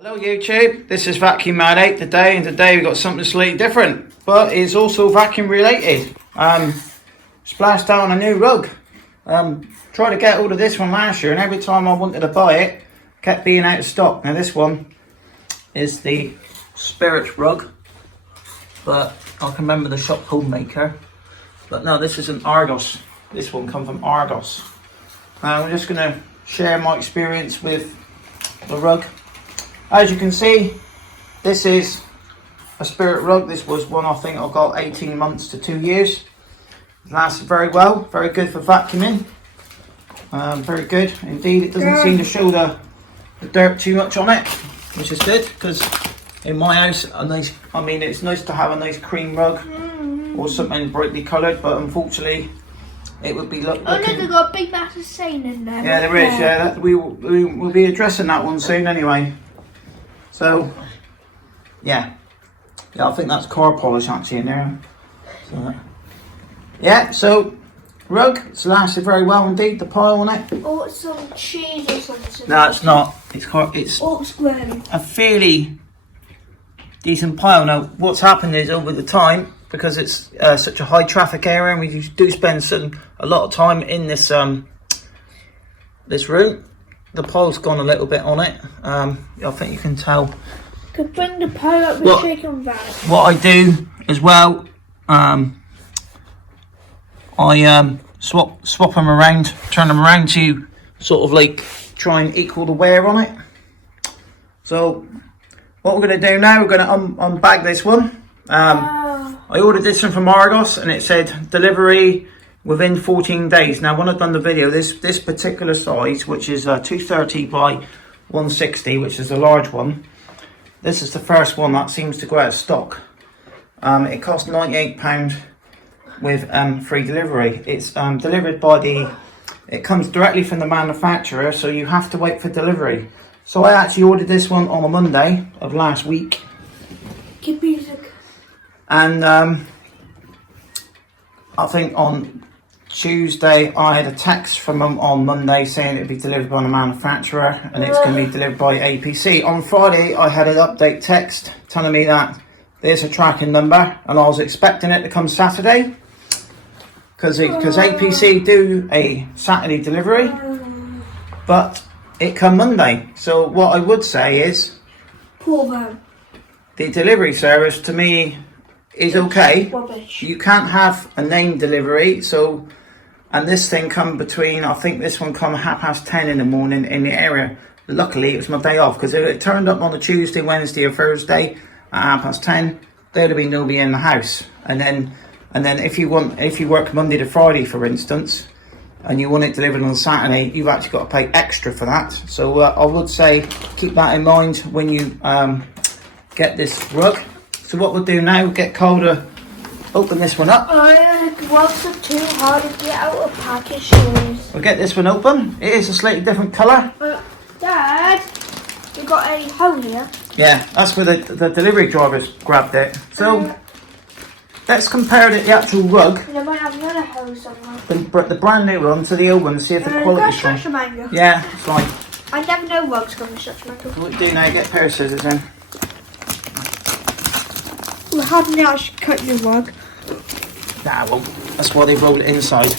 Hello YouTube, this is Vacuum Mad 8 today, and today we've got something slightly different, but it's also vacuum related. Splashed down a new rug. Tried to get hold of this one last year, and every time I wanted to buy it, kept being out of stock. Now this one is the Spirit rug, but I can remember the shop called Maker. But no, this is an Argos. This one come from Argos. We're just going to share my experience with the rug. As you can see, this is a Spirit rug. This was one I think I got 18 months to 2 years. It lasted very well, very good for vacuuming. Very good indeed. It doesn't seem to show the dirt too much on it, which is good, because in my house, it's nice to have a nice cream rug or something brightly coloured, but unfortunately it would be looking... Oh no, they've got a big massive stain in there. Yeah, there is, yeah. We'll be addressing that one soon anyway. So, yeah, I think that's car polish actually in there. So, yeah, so rug, it's lasted very well indeed. The pile on it. Oh, it's some cheese or something. No, it's not. It's a fairly decent pile. Now, what's happened is over the time, because it's such a high traffic area, and we do spend a lot of time in this this room. The pile's gone a little bit on it. I think you can tell. Could bring the pile up with shaking bag. What I do as well, I swap them around, turn them around to sort of like try and equal the wear on it. So what we're going to do now, we're going to unbag this one. I ordered this one from Argos, and it said delivery within 14 days. Now, when I've done the video, this particular size, which is 230 by 160, which is a large one, this is the first one that seems to go out of stock. It costs £98 with free delivery. It's delivered by it comes directly from the manufacturer, so you have to wait for delivery. So I actually ordered this one on a Monday of last week. Good music. And I think on Tuesday I had a text from them on Monday saying it'd be delivered by the manufacturer, and it's going to be delivered by APC. On Friday I had an update text telling me that there's a tracking number, and I was expecting it to come Saturday because APC do a Saturday delivery, but it come Monday. So what I would say is, poor man. The delivery service to me is okay. Rubbish. You can't have a name delivery, so, and this thing come between, I think this one come 10:30 in the morning in the area. Luckily it was my day off, because if it turned up on a Tuesday, Wednesday or Thursday at 10:30, there'd have been nobody in the house. And then if you work Monday to Friday, for instance, and you want it delivered on Saturday, you've actually got to pay extra for that. So I would say keep that in mind when you get this rug. So what we'll do now, get Cole to open this one up. It wasn't too hard to get out of package shoes. We'll get this one open. It is a slightly different colour. Dad, you got a hole here. Yeah, that's where the delivery drivers grabbed it. So let's compare the actual rug. They might have another hole somewhere. The brand new one to the old one, see if the quality's got a strong. mango. Yeah, it's fine. I never know rugs come with such mango. So what you do now, get a pair of scissors in. Well, how do I should cut your rug? Nah, well, that's why they roll it inside.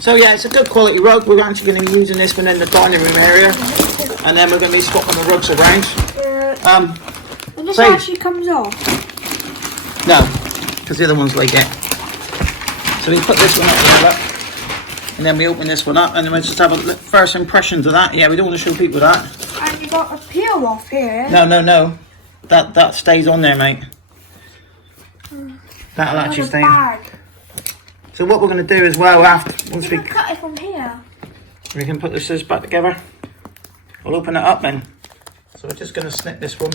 So yeah, it's a good quality rug. We're actually going to be using this one in the dining room area, and then we're going to be swapping the rugs around. And this actually comes off? No, because the other one's like it. So we put this one up there, and then we open this one up, and then we'll just have a first impressions of that. Yeah, we don't want to show people that. And you got a peel off here. No. That stays on there, mate. That'll actually stay. So what we're going to do as well, once we cut it from here, we can put the scissors back together. We'll open it up then. So we're just going to snip this one.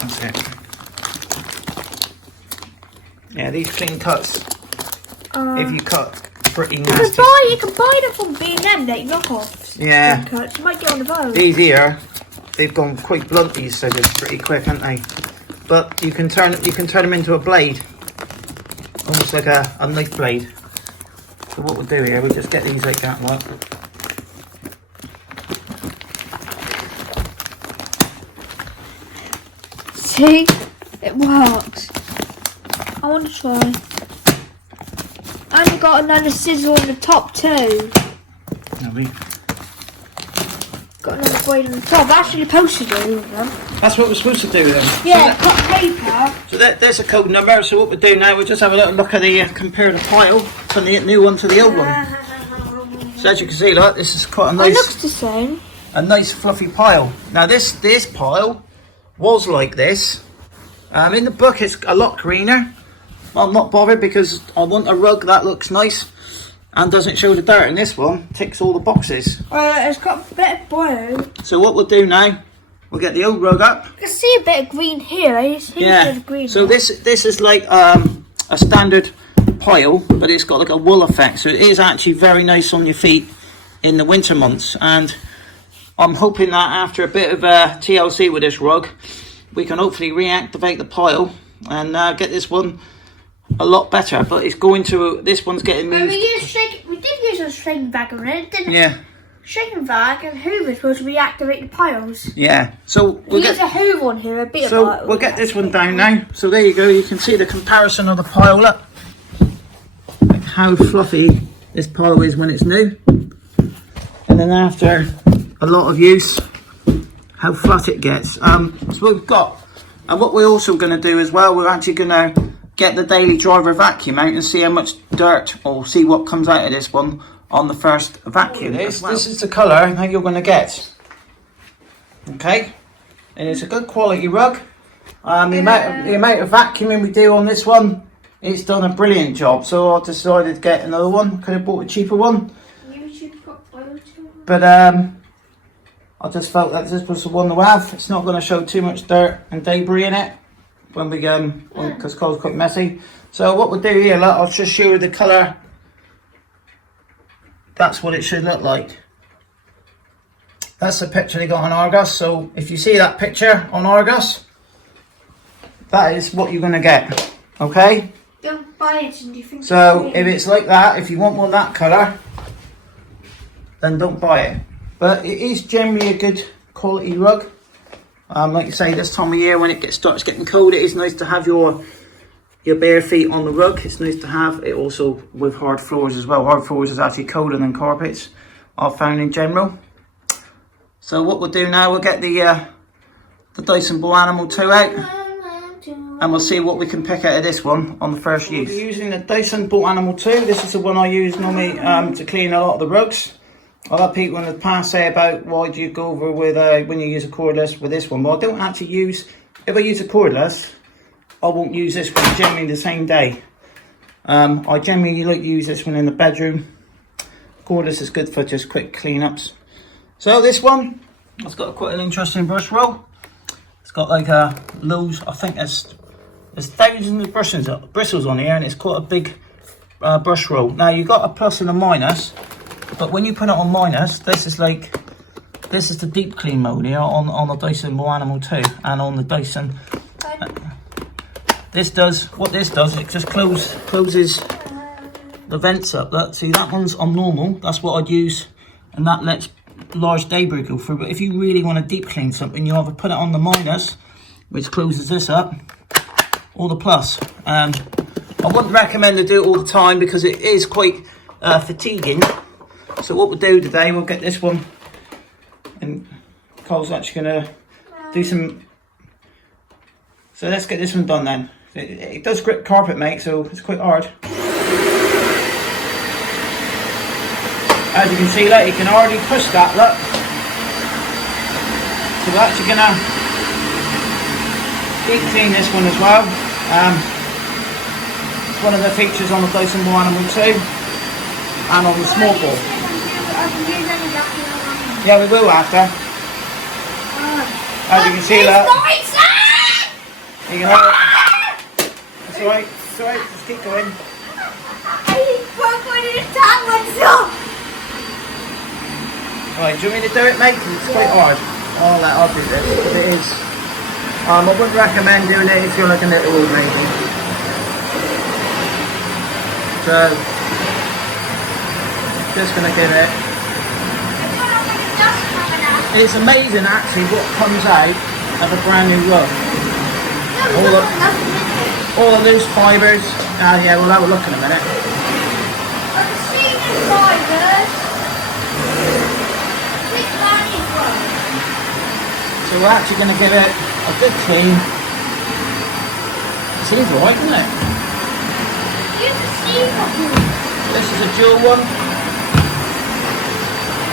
That's it. Yeah, these clean cuts. If you cut pretty nasty. You can buy them from B&M, they knockoffs. Yeah. Cuts. You might get on the phone. These here, they've gone quite blunt. These scissors, pretty quick, haven't they? But you can turn them into a blade, almost like a knife blade. So what we'll do here, we'll just get these like that, right? See? It works. I want to try. And I've got another sizzle on the top too. Lovely. Got another blade on the top. I'm actually supposed to do with them. That's what we're supposed to do with them. Yeah, got paper. So there's a code number. So what we'll do now, we'll just have a little look at the compare the pile from the new one to the old one. So as you can see, look, this is quite a nice. It looks the same. A nice fluffy pile. Now this pile was like this. In the book it's a lot greener. I'm not bothered because I want a rug that looks nice and doesn't show the dirt. And this one ticks all the boxes. It's got a bit of blue. So what we'll do now, we'll get the old rug up. I can see a bit of green here. Yeah. So this is like a standard pile, but it's got like a wool effect. So it is actually very nice on your feet in the winter months. And I'm hoping that after a bit of TLC with this rug, we can hopefully reactivate the pile and get this one a lot better. But it's going to, this one's getting moved. We did use a string bag on it, didn't we? Yeah. String bag and hoover supposed to reactivate the piles. Yeah. So we'll get a hoover on here, a bit of So we'll get this one down now. So there you go. You can see the comparison of the pile up. Like how fluffy this pile is when it's new. And then after a lot of use, how flat it gets. So we've got, and what we're also going to do as well, we're actually going to get the daily driver vacuum out and see how much dirt, or see what comes out of this one on the first vacuum. This is the colour that you're going to get. Okay, and it's a good quality rug. The amount of vacuuming we do on this one, it's done a brilliant job. So I decided to get another one. Could have bought a cheaper one, but I just felt that this was the one to have. It's not going to show too much dirt and debris in it when we because Cole's quite messy. So what we'll do here, look, I'll just show you the colour. That's what it should look like. That's the picture they got on Argos. So if you see that picture on Argos, that is what you're going to get. Okay? Don't buy it and you think so if it's like that, if you want one that colour, then don't buy it. But it is generally a good quality rug. Like you say, this time of year when it starts getting cold, it is nice to have your bare feet on the rug. It's nice to have it also with hard floors as well. Hard floors is actually colder than carpets, I've found in general. So what we'll do now, we'll get the Dyson Ball Animal 2 out, and we'll see what we can pick out of this one on the first use. We're using the Dyson Ball Animal 2. This is the one I use normally to clean a lot of the rugs. I've had people in the past say about why do you go over with when you use a cordless with this one. Well, I don't actually use, if I use a cordless, I won't use this one generally the same day. I generally like to use this one in the bedroom. Cordless is good for just quick cleanups. So this one, it's got quite an interesting brush roll. It's got like loads, I think there's thousands of bristles on here, and it's quite a big brush roll. Now you've got a plus and a minus. But when you put it on minus, this is the deep clean mode here on the Dyson Ball Animal 2 and on the Dyson. This does, it just closes the vents up. Look, see that one's on normal, that's what I'd use, and that lets large debris go through. But if you really want to deep clean something, you either put it on the minus, which closes this up, or the plus. I wouldn't recommend to do it all the time because it is quite fatiguing. So what we'll do today, we'll get this one, and Cole's actually going to do some, so let's get this one done then. It does grip carpet, mate, so it's quite hard. As you can see, look, you can already push that, look. So we're actually going to deep clean this one as well. It's one of the features on the Dyson Ball Animal 2 and on the small ball. Yeah, we will after. As you can see, look. You can have it. It's alright, just keep going. Right, do you want me to do it, mate? It's quite hard. I'll do this, but it is. I wouldn't recommend doing it if you're like a little old lady. So, just going to give it. It's amazing actually what comes out of a brand new rug. All the loose fibres. Yeah, we'll have a look in a minute. So we're actually going to give it a good clean. It seems right, doesn't it? This is a dual one.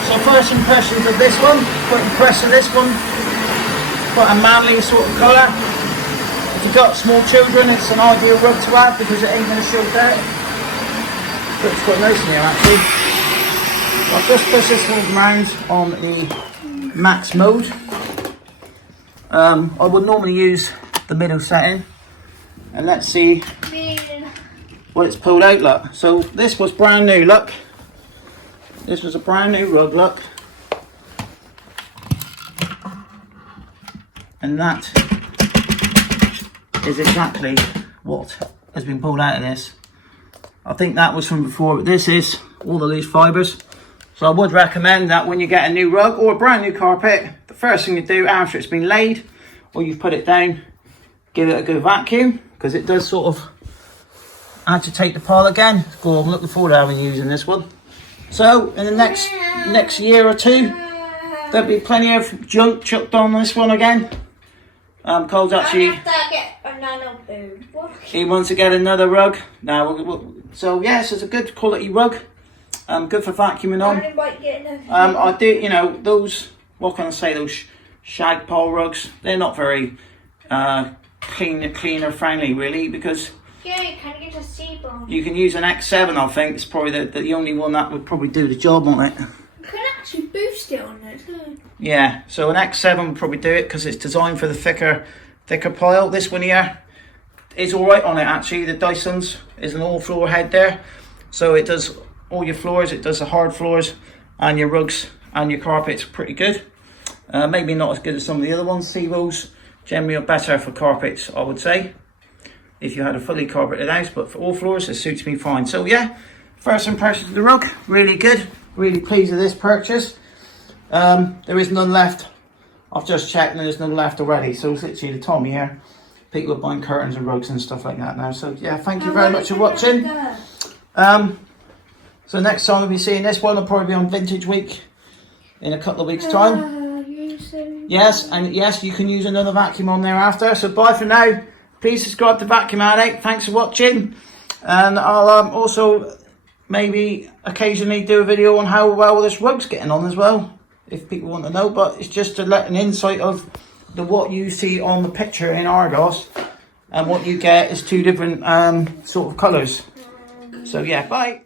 So first impressions of this one, quite impressed with this one. Quite a manly sort of colour. If you've got small children, it's an ideal rug to have because it ain't going to show dirt. Looks quite nice in here actually. So I'll just push this one round on the max mode. I would normally use the middle setting, and let's see what it's pulled out. Look, so this was brand new. Look, this was a brand new rug. Look, and that is exactly what has been pulled out of this. I think that was from before, but this is all the loose fibres. So I would recommend that when you get a new rug or a brand new carpet, the first thing you do after it's been laid or you've put it down, give it a good vacuum, because it does sort of agitate the pile again. Cool, I'm looking forward to having using this one. So in the next year or two, there'll be plenty of junk chucked on this one again. Cole's actually he wants to get another rug. Now, so yes, it's a good quality rug. Good for vacuuming on. I do, you know, those, what can I say, those shag pole rugs, they're not very cleaner friendly really, because you can use an X7. I think it's probably the only one that would probably do the job on it. You can actually boost it on it too. Yeah, so an X7 would probably do it because it's designed for the thicker pile. This one here is all right on it actually. The Dyson's is an all floor head there, so it does all your floors, it does the hard floors and your rugs and your carpets pretty good. Maybe not as good as some of the other ones. Seavos generally are better for carpets, I would say, if you had a fully carpeted house, but for all floors it suits me fine. So yeah, first impressions of the rug, really good, really pleased with this purchase. There is none left. I've just checked and there's none left already, so it's literally the time here people are buying curtains and rugs and stuff like that now. So yeah, thank you very much for watching. So next time we'll be seeing this one, will probably be on Vintage Week in a couple of weeks time. Yes, and yes, you can use another vacuum on there after. So bye for now. Please subscribe to Vacuum Addict. Thanks for watching, and I'll also maybe occasionally do a video on how well this rug's getting on as well, if people want to know. But it's just to let an insight of what you see on the picture in Argos, and what you get is two different sort of colours. So yeah, bye.